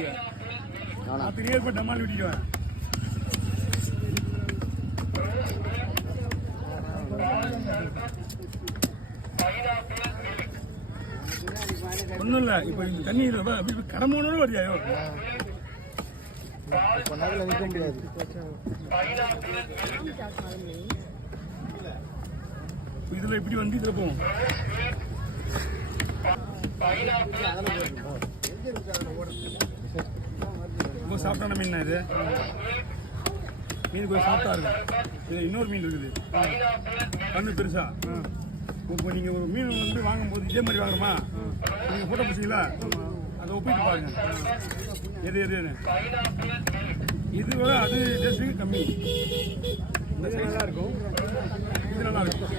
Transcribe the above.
10 நேர் போய் டமால் விட்டுடுவேன். ஒன்றும் இல்லை, இப்போ இந்த தண்ணி அப்படி கடமோனோட வருதியாயோ நிற்க முடியாது. இதில் இப்படி வந்து இதில் போவோம். ரொம்ப சாப்பிட்டான மீன் இது. மீன் கொஞ்சம் சாப்பிட்டா இருக்கும். இது இன்னொரு மீன் இருக்குது, கண்ணு பெருசா. இப்போ நீங்கள் ஒரு மீன் வந்து வாங்கும்போது இதே மாதிரி வாங்குறோமா, நீங்கள் ஃபோட்டோ பிடிச்சிங்களா, அதை ஒப்பிட்டு பாருங்க எது எதுன்னு. இது விட அது டேஸ்ட்டுக்கு கம்மி. இந்த சைடு நல்லா இருக்கும், இது நல்லா இருக்கும்.